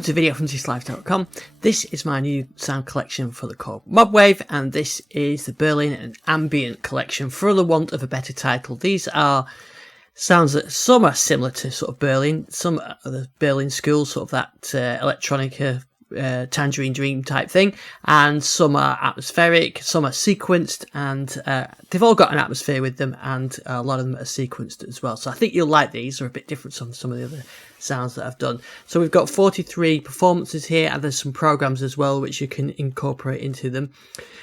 Welcome to video.com. This is my new sound collection for the Korg Modwave, and this is the Berlin and Ambient collection. For the want of a better title, these are sounds that some are similar to sort of Berlin, some are the Berlin school, sort of that electronica Tangerine Dream type thing, and some are atmospheric, some are sequenced, and they've all got an atmosphere with them, and a lot of them are sequenced as well. So I think you'll like these. They're a bit different from some of the other sounds that I've done. So we've got 43 performances here, and there's some programs as well which you can incorporate into them.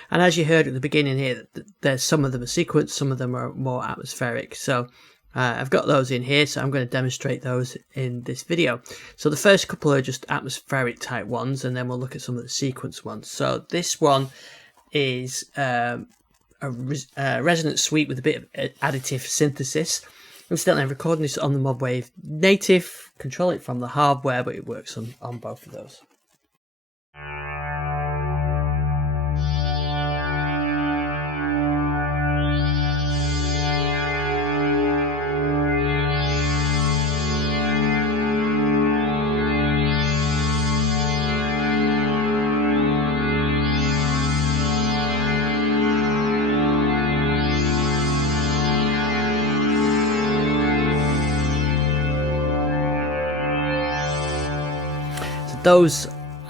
And as you heard at the beginning here, there's some of them are sequenced, some of them are more atmospheric. So I've got those in here, so I'm going to demonstrate those in this video. So the first couple are just atmospheric type ones, and then we'll look at some of the sequence ones. So this one is a resonant sweep with a bit of additive synthesis. Incidentally, I'm recording this on the Modwave native, control it from the hardware, but it works on both of those.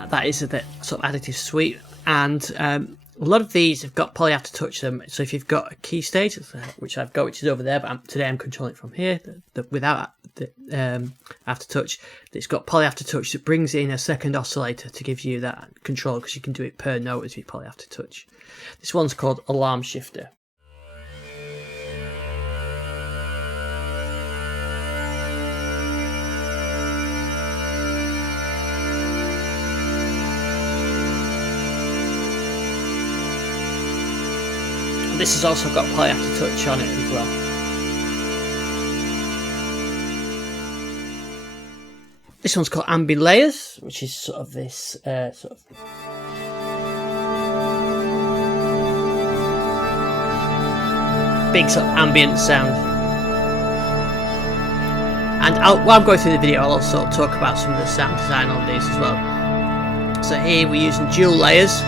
That is a sort of additive sweep, and a lot of these have got poly aftertouch them. So if you've got a key stage, which I've got, which is over there, but today I'm controlling it from here, without the aftertouch. It's got poly aftertouch that brings in a second oscillator to give you that control, because you can do it per note as with poly aftertouch. This one's called Alarm Shifter. This has also got poly aftertouch on it as well. This one's called Ambi Layers, which is sort of this sort of big sort of ambient sound. And while I'm going through the video, I'll also talk about some of the sound design on these as well. So here we're using dual layers,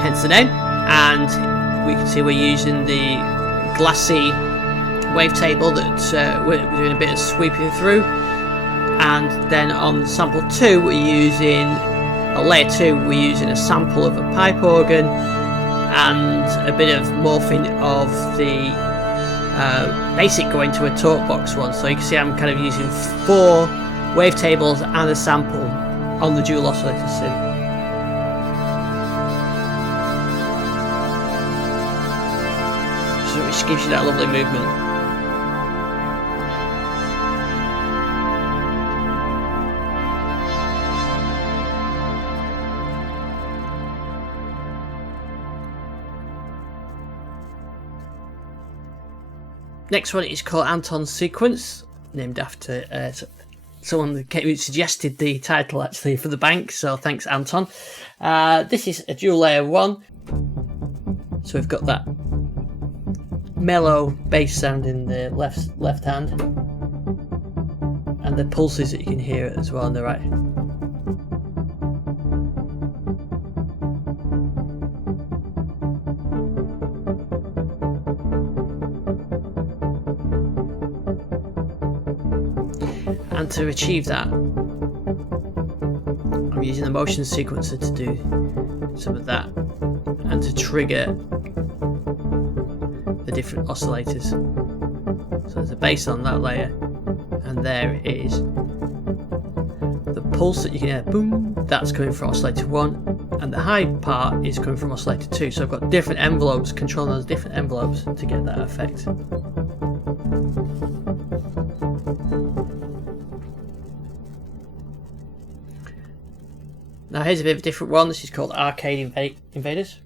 hence the name, and we can see we're using the glassy wavetable that we're doing a bit of sweeping through, and then on sample 2 we're using, or layer 2, we're using a sample of a pipe organ and a bit of morphing of the basic going to a talk box one. So you can see I'm kind of using 4 wavetables and a sample on the dual oscillator synth. Which gives you that lovely movement. Next one is called Anton Sequence, named after someone who suggested the title actually for the bank, so thanks Anton. This is a dual layer one, so we've got that mellow bass sound in the left hand, and the pulses that you can hear as well on the right. And to achieve that, I'm using the motion sequencer to do some of that, and to trigger the different oscillators. So there's a bass on that layer, and there it is. The pulse that you can hear, boom, that's coming from oscillator 1, and the high part is coming from oscillator 2. So I've got different envelopes, controlling those different envelopes to get that effect. Now here's a bit of a different one. This is called Arcade Invaders.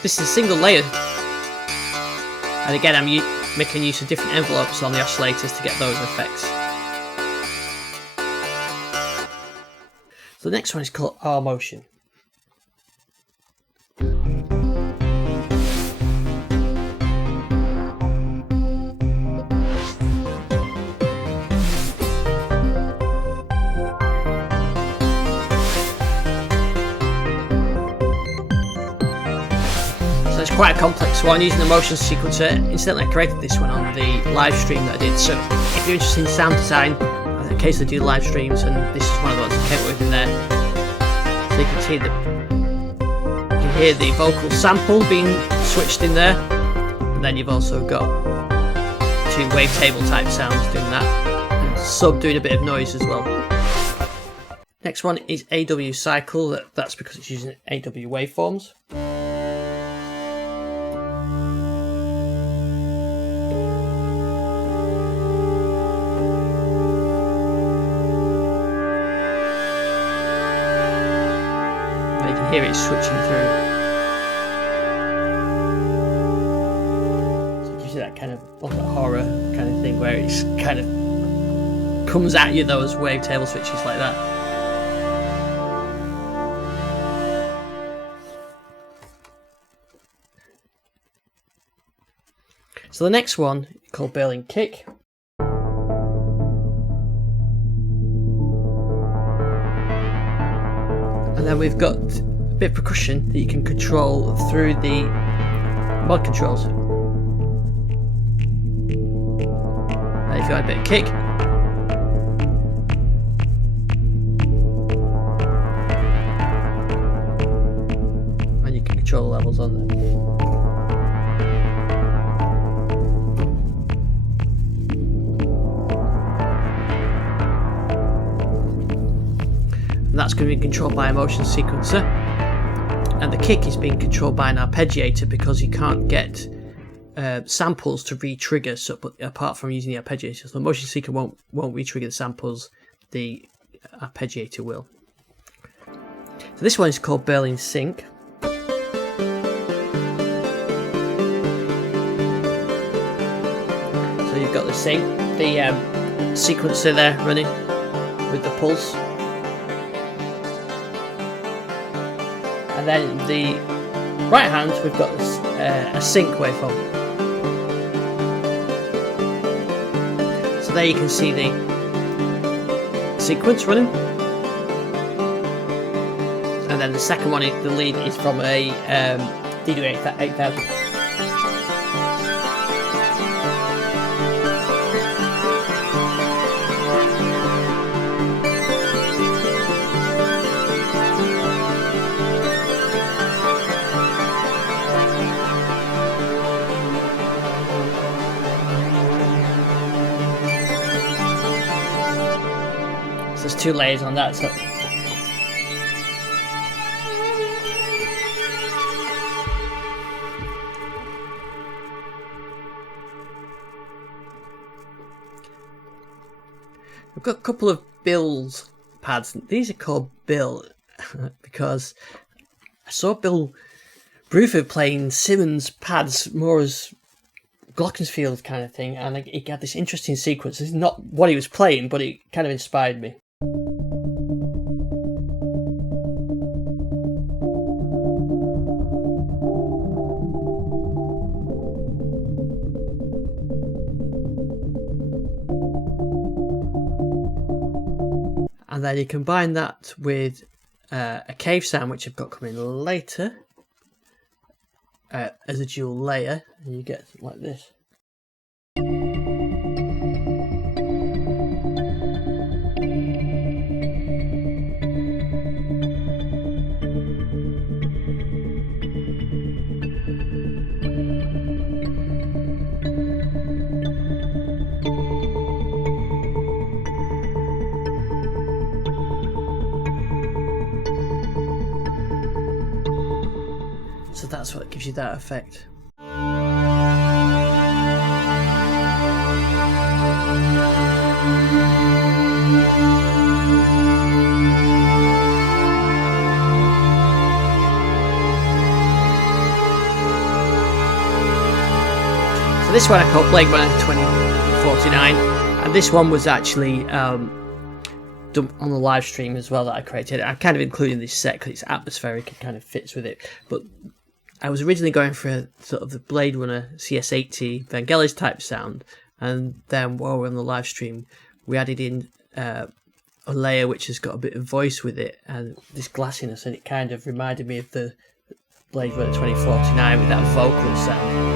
This is a single layer, and again I'm making use of different envelopes on the oscillators to get those effects. So the next one is called ARR Motion. So it's quite a complex one using the motion sequencer. Incidentally, I created this one on the live stream that I did. So if you're interested in sound design, I occasionally do live streams, and this is one of the ones I came up with in there. So you can hear the vocal sample being switched in there, and then you've also got two wavetable type sounds doing that, and sub doing a bit of noise as well. Next one is AW cycle. That's because it's using AW waveforms. Here it's switching through. So it gives you that kind of horror kind of thing where it's kind of comes at you, those wavetable switches like that. So the next one is called Berlin Kick. And then we've got bit of percussion that you can control through the mod controls. If you want a bit of kick, and you can control the levels on there. And that's going to be controlled by a motion sequencer. And the kick is being controlled by an arpeggiator because you can't get samples to re-trigger. So, but apart from using the arpeggiator, so the motion seeker won't re-trigger the samples. The arpeggiator will. So this one is called Berlin Sync. So you've got the sequencer there running with the pulse. And then the right hand, we've got this, a sync waveform. So there you can see the sequence running. And then the second one, the lead is from a Digwave 8000. There's two layers on that, so we've got a couple of Bill's pads. These are called Bill because I saw Bill Bruford playing Simmons pads more as glockenspiel kind of thing, and he had this interesting sequence. This is not what he was playing, but it kind of inspired me. And then you combine that with a cave sound, which I've got coming later, as a dual layer, and you get something like this. So that's what gives you that effect. So this one I called Bladerunner 2049, and this one was actually done done on the live stream as well that I created. I'm kind of including this set because it's atmospheric and kind of fits with it. But I was originally going for a sort of the Bladerunner CS80 Vangelis type sound, and then while we're on the live stream, we added in a layer which has got a bit of voice with it and this glassiness, and it kind of reminded me of the Bladerunner 2049 with that vocal sound.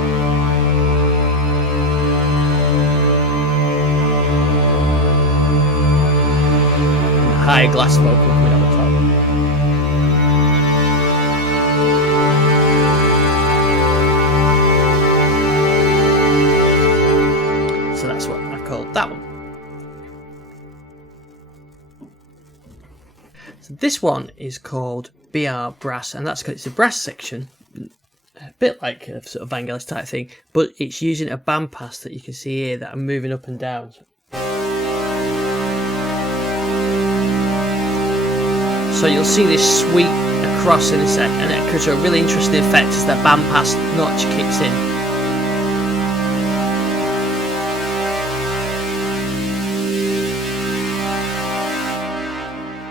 High glass vocal coming out the top. So that's what I called that one. So this one is called BR Brass, and that's because it's a brass section, a bit like a sort of Vangelis type thing, but it's using a bandpass that you can see here that I'm moving up and down. So you'll see this sweep across in a sec, and it creates a really interesting effect as that bandpass notch kicks in.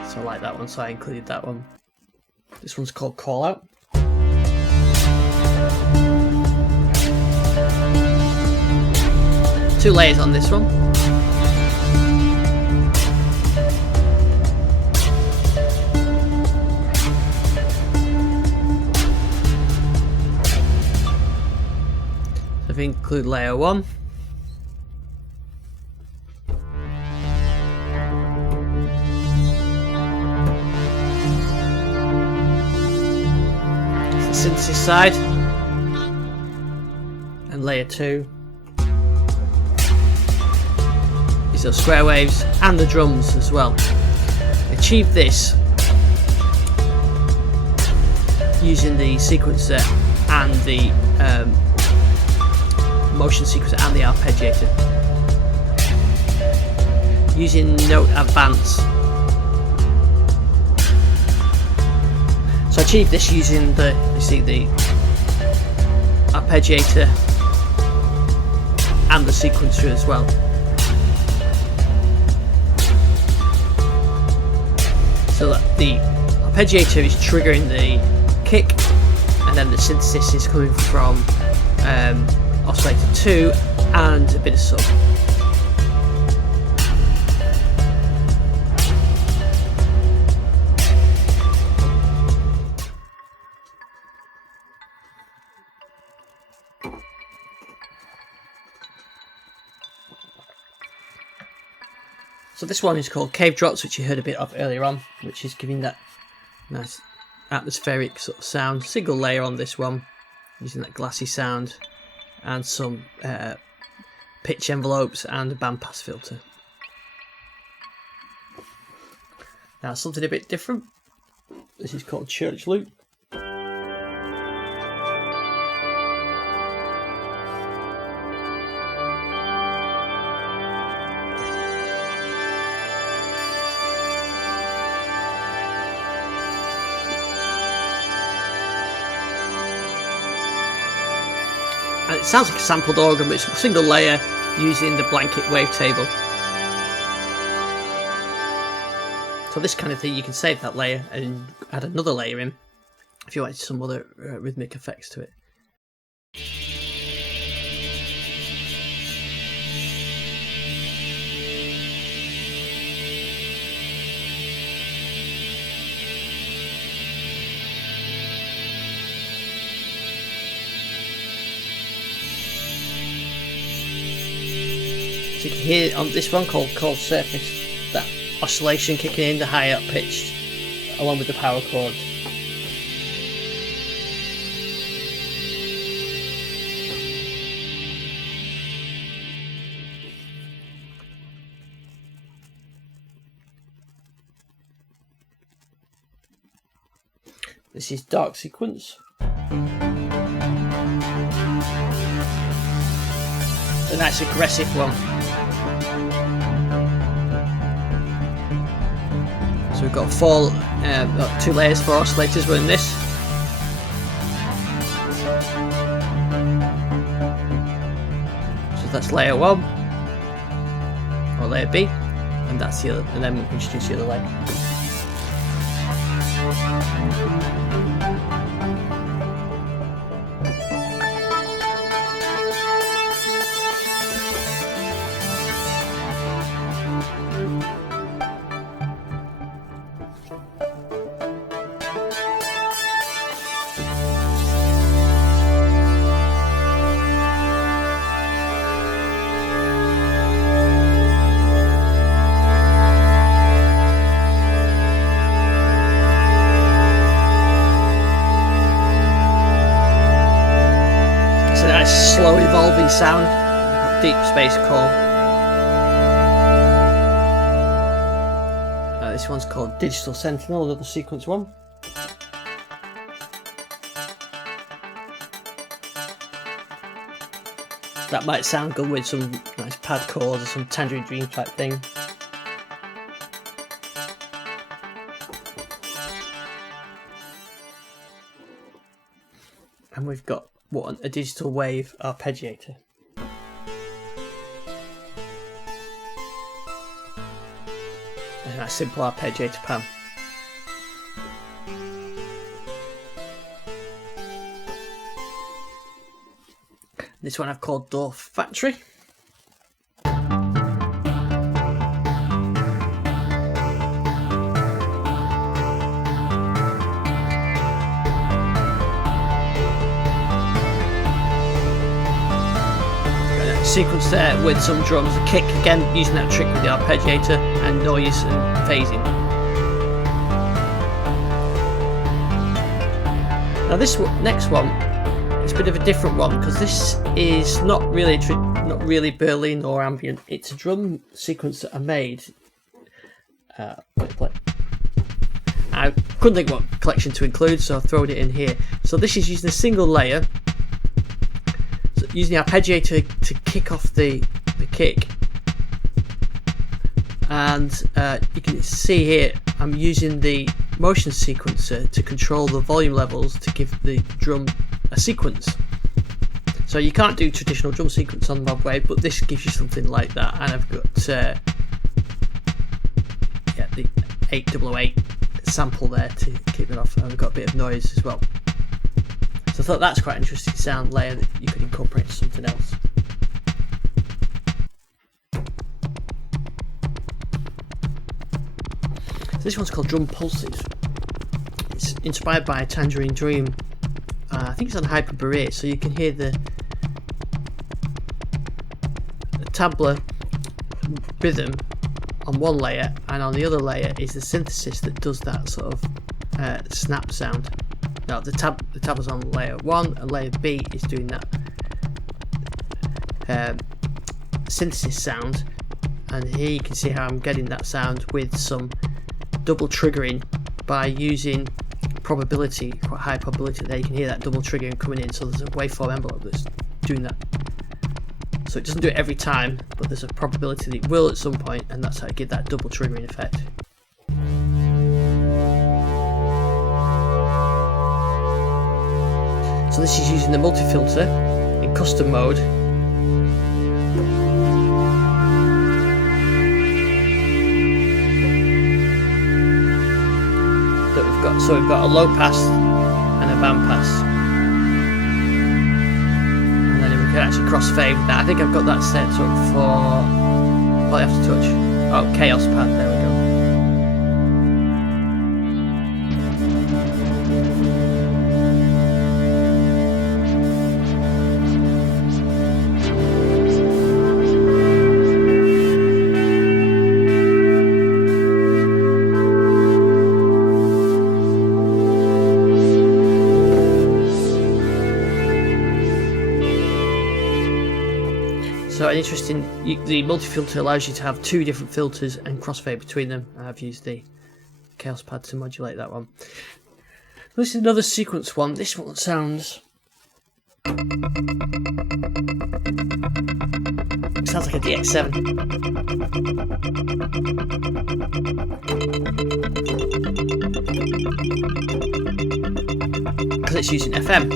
So I like that one, so I included that one. This one's called Call Out. 2 layers on this one. If we include layer 1, it's the synthesis side, and layer 2 is those square waves and the drums as well. Achieve this using the sequencer and the motion sequencer and the arpeggiator, using note advance. So I achieved this using the arpeggiator and the sequencer as well. So that the arpeggiator is triggering the kick, and then the synthesis is coming from oscillator 2 and a bit of sub. So this one is called Cave Drops, which you heard a bit of earlier on, which is giving that nice atmospheric sort of sound. Single layer on this one, using that glassy sound, and some pitch envelopes and a bandpass filter. Now something a bit different. This is called Church Loop. And it sounds like a sampled organ, but it's a single layer using the blanket wavetable. So this kind of thing, you can save that layer and add another layer in if you wanted some other rhythmic effects to it. So you can hear on this one called Cold Surface, that oscillation kicking in, the high up pitched, along with the power chord. This is Dark Sequence. A nice aggressive one. So we've got 2 layers, 4 oscillators were in this. So that's layer 1, or layer B, and that's the other, and then we'll introduce the other layer. Slow evolving sound, deep space call. This one's called Digital Sentinel, another sequence one. That might sound good with some nice pad chords or some Tangerine Dream type thing. And we've got a digital wave arpeggiator. And a simple arpeggiator pan. This one I've called Dorf Factory. Sequence there with some drums, a kick, again using that trick with the arpeggiator, and noise and phasing. Now this next one is a bit of a different one because this is not really Berlin or ambient. It's a drum sequence that I made. I couldn't think what collection to include, so I've thrown it in here. So this is using a single layer. Using the arpeggiator to kick off the kick, and you can see here I'm using the motion sequencer to control the volume levels to give the drum a sequence. So you can't do traditional drum sequence on Modwave, but this gives you something like that. And I've got the 808 sample there to keep it off, and I've got a bit of noise as well. So I thought that's quite an interesting sound layer that you could incorporate to something else. So this one's called Drum Pulses. It's inspired by Tangerine Dream. I think it's on Hyperbarré, so you can hear the tabla rhythm on one layer, and on the other layer is the synthesis that does that sort of snap sound. Now the tabla's on layer 1 and layer B is doing that synthesis sound, and here you can see how I'm getting that sound with some double triggering by using probability, quite high probability. There you can hear that double triggering coming in, so there's a waveform envelope that's doing that. So it doesn't do it every time, but there's a probability that it will at some point, and that's how I get that double triggering effect. So this is using the Multifilter in custom mode. That we've got, so we've got a low pass and a band pass. And then we can actually crossfade with that. I think I've got that set up for, probably have to touch, oh, Chaos pad, there we go. So interesting, the multi-filter allows you to have two different filters and crossfade between them. I've used the Chaos pad to modulate that one. This is another sequence one. This one sounds... it sounds like a DX7. Because it's using FM.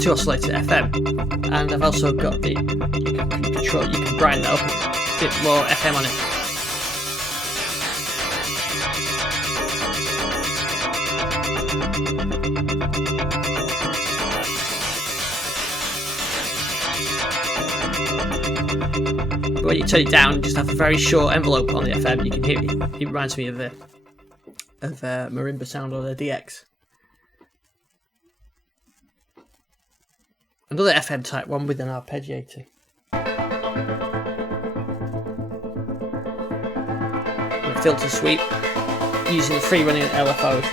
2 oscillator FM. And I've also got the, you can grind that up bit more FM on it. But when you turn it down, just have a very short envelope on the FM. You can hear it. It reminds me of Marimba sound or the DX. Another FM type one with an arpeggiator. And a filter sweep using the free running LFOs.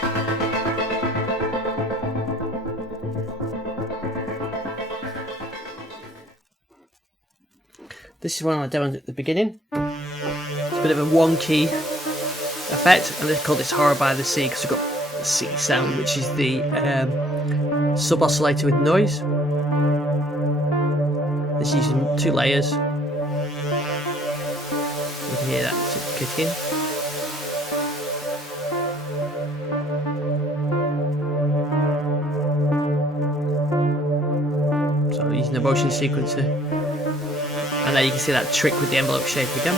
This is one I demoed at the beginning. It's a bit of a wonky effect, and they call this Horror by the Sea because we've got the sea sound, which is the sub-oscillator with noise. This is using 2 layers. You can hear that kick in. So I'm using the motion sequencer. And there you can see that trick with the envelope shape again.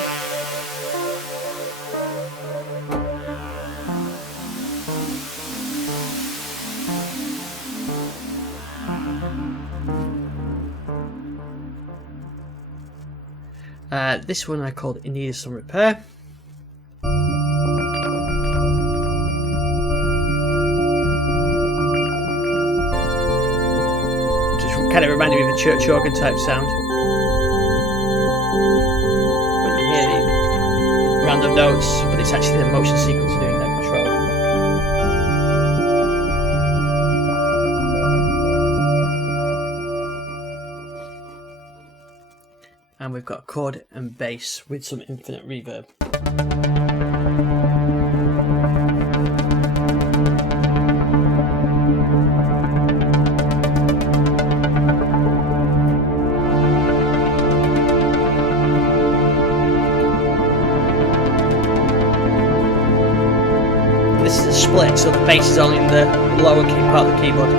This one I called It Needed Some Repair. Just kind of reminded me of a church organ type sound. But you hear the random notes, but it's actually the motion sequence doing that control. And we've got chord and bass with some infinite reverb. This is a split, so the bass is only in the lower key part of the keyboard.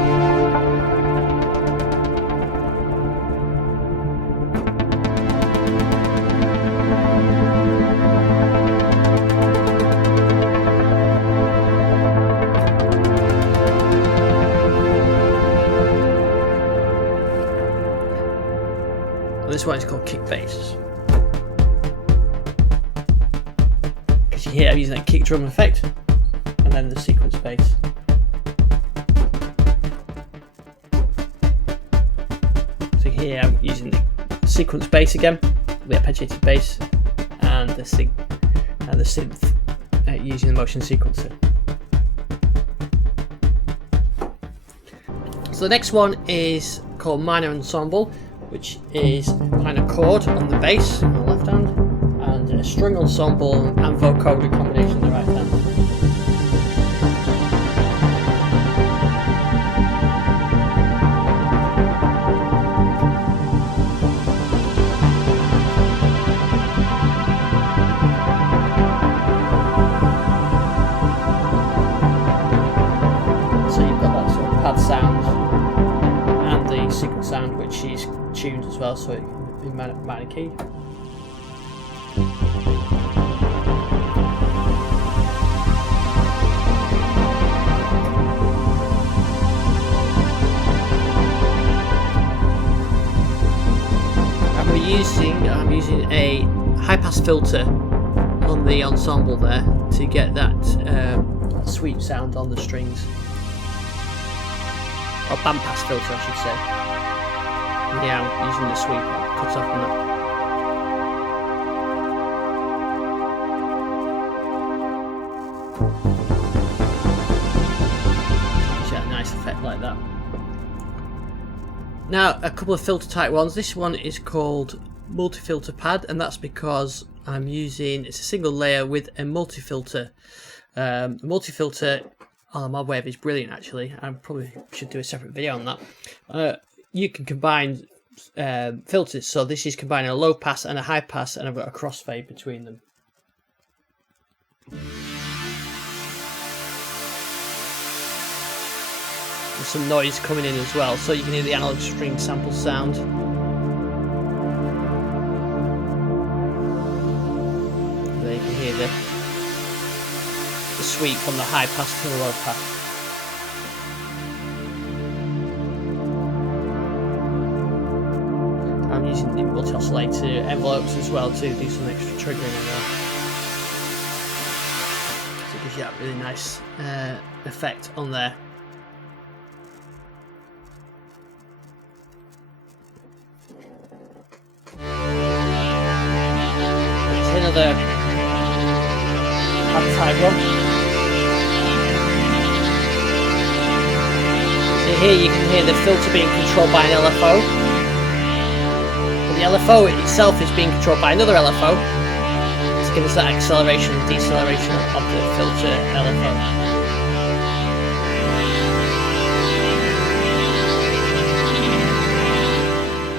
This one is called kick bass. Because you hear I'm using that kick drum effect, and then the sequence bass. So here I'm using the sequence bass again, the arpeggiated bass, and the synth using the motion sequencer. So the next one is called Minor Ensemble, which is minor chord on the bass on the left hand, and a string ensemble and vocoder combination on the right hand. So you've got that sort of pad sound and the sequence sound, which is tuned as well, so it can be minor key. I'm using a high pass filter on the ensemble there to get that sweep sound on the strings, or band pass filter I should say. Yeah, I'm using the sweep, cuts off on that. You get a nice effect like that. Now, a couple of filter type ones. This one is called Multifilter Pad, and that's because I'm using, it's a single layer with a multifilter. The multifilter on the Modwave is brilliant actually. I probably should do a separate video on that. You can combine filters, so this is combining a low pass and a high pass, and I've got a crossfade between them. There's some noise coming in as well, so you can hear the analog string sample sound. the sweep from the high pass to the low pass. I'm using the multi-oscillator envelopes as well to do some extra triggering on there. So it gives you that really nice effect on there. It's another outside one. So here you can hear the filter being controlled by an LFO. The LFO itself is being controlled by another LFO to give us that acceleration and deceleration of the filter LFO.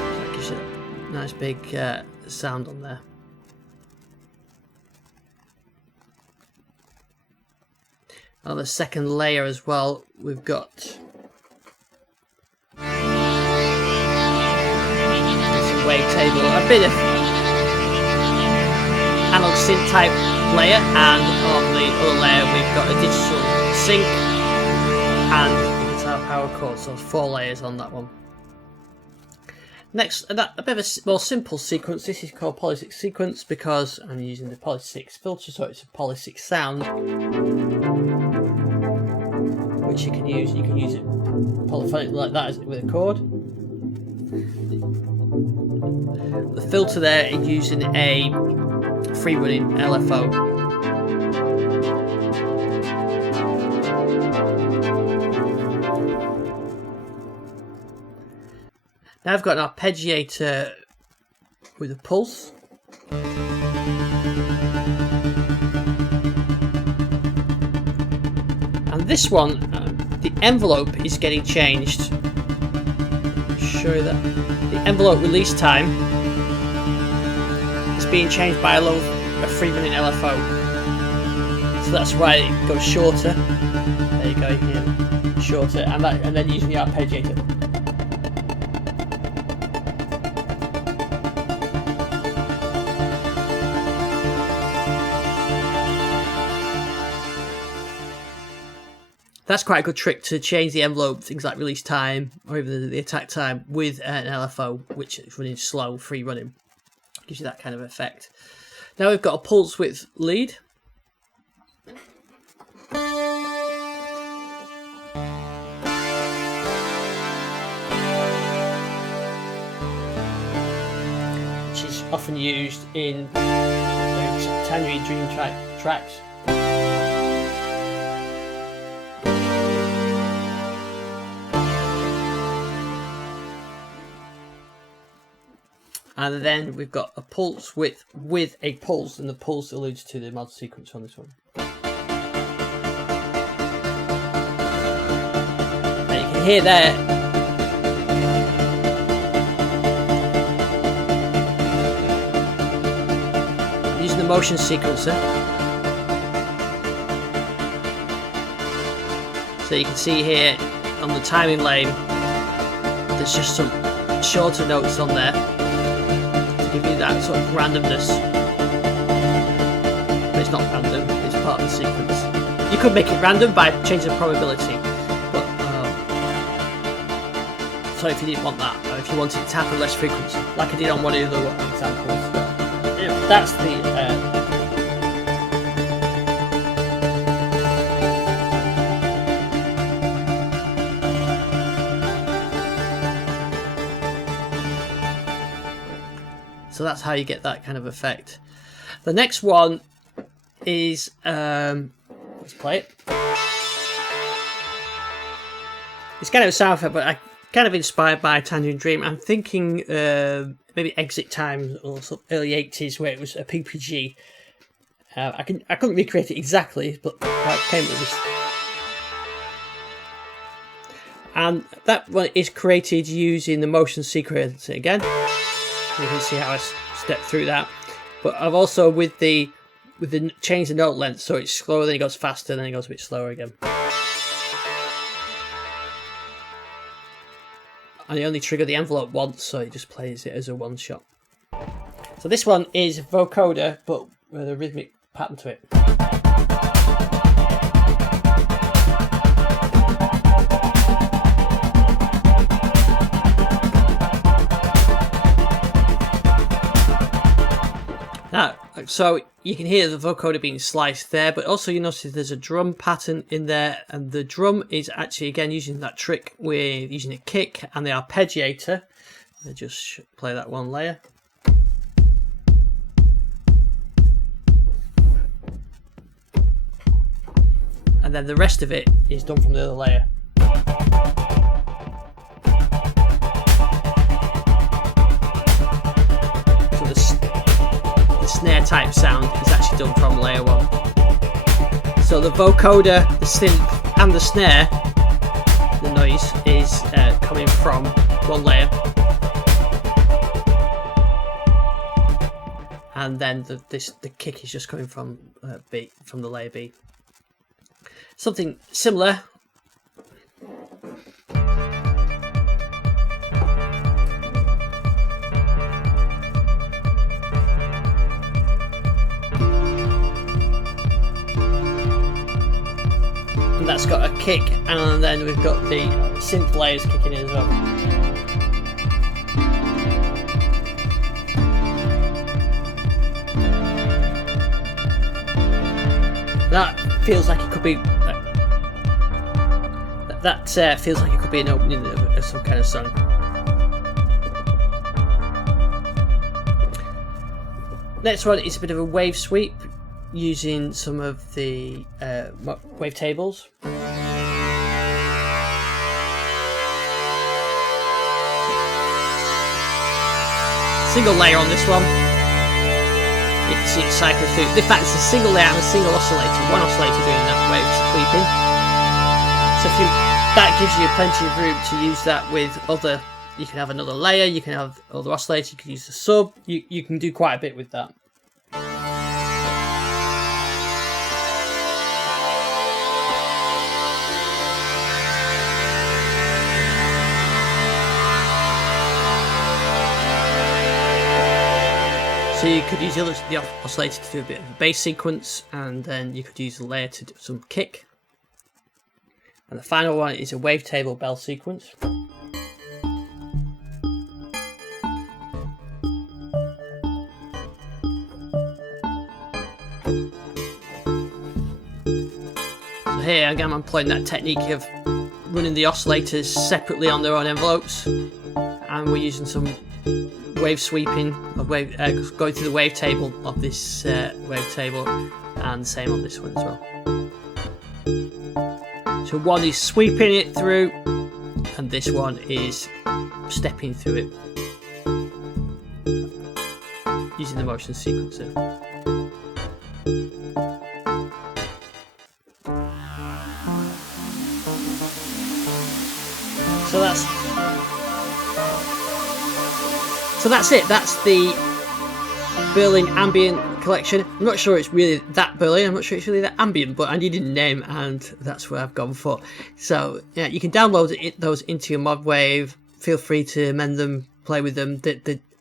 So that gives you a nice big sound on there. On the second layer as well, we've got Wavetable, a bit of analog synth type layer, and on the other layer we've got a digital sync and a guitar power chord, so 4 layers on that one. Next, a bit of a more simple sequence. This is called Polysix Sequence because I'm using the Polysix filter, so it's a Polysix sound, which you can use. You can use it polyphonic like that with a chord. The filter there is using a free running LFO. Now I've got an arpeggiator with a pulse. And this one, the envelope is getting changed. I'll show you that. The envelope release time is being changed by a free running LFO. So that's why it goes shorter. There you go, you can hear it. Shorter, and then using the arpeggiator. That's quite a good trick to change the envelope, things like release time or even the attack time with an LFO, which is running slow, free running. Gives you that kind of effect. Now we've got a pulse width lead. Which is often used in Tangerine Dream tracks. And then we've got a pulse width with a pulse, and the pulse alludes to the mod sequence on this one. Now you can hear there I'm using the motion sequencer. So you can see here on the timing lane, there's just some shorter notes on there. Give you that sort of randomness, but it's not random, it's part of the sequence. You could make it random by changing the probability, but so if you didn't want that, or if you wanted it to happen less frequency, like I did on one of the other examples. Anyway, that's the so that's how you get that kind of effect. The next one is, let's play it. It's kind of a sound effect, but I kind of inspired by Tangerine Dream. I'm thinking maybe Exit Times or some early 80s where it was a PPG. I couldn't recreate it exactly, but I came up with this. And that one is created using the motion sequencer again. You can see how I step through that, but I've also with the change the note length, so it's slower, then it goes faster, then it goes a bit slower again. And you only trigger the envelope once, so it just plays it as a one shot. So this one is vocoder, but with a rhythmic pattern to it. Now, so you can hear the vocoder being sliced there, but also you notice there's a drum pattern in there, and the drum is actually again using that trick with using a kick and the arpeggiator. I'll just play that one layer. And then the rest of it is done from the other layer. So the snare type sound is actually done from layer 1. So the vocoder, the synth and the snare, the noise is coming from one layer. And then the kick is just coming from B, from the layer B. Something similar. And that's got a kick, and then we've got the synth layers kicking in as well. That feels like it could be. That feels like it could be an opening of some kind of song. Next one is a bit of a wave sweep using some of the wavetables. Single layer on this one. It cycles through. In fact, it's a single layer and a single oscillator. One oscillator doing that wave sweeping. So that gives you plenty of room to use that with other. You can have another layer. You can have other oscillator. You can use the sub. You can do quite a bit with that. So you could use the oscillator to do a bit of a bass sequence, and then you could use the layer to do some kick. And the final one is a Wavetable Bell Sequence. So here again I'm employing that technique of running the oscillators separately on their own envelopes, and we're using some wave sweeping, going through the wavetable of this wavetable, and the same on this one as well. So one is sweeping it through, and this one is stepping through it using the motion sequencer. So that's it. That's the Berlin Ambient collection. I'm not sure it's really that Berlin. I'm not sure it's really that ambient, but I needed a name, and that's where I've gone for. So yeah, you can download those into your Modwave. Feel free to amend them, play with them.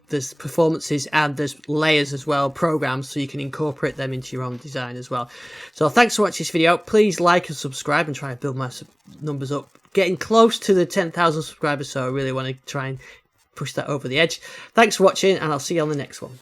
There's performances and there's layers as well, programs, so you can incorporate them into your own design as well. So thanks for watching this video. Please like and subscribe and try and build my numbers up. Getting close to the 10,000 subscribers, so I really want to try and push that over the edge. Thanks for watching, and I'll see you on the next one.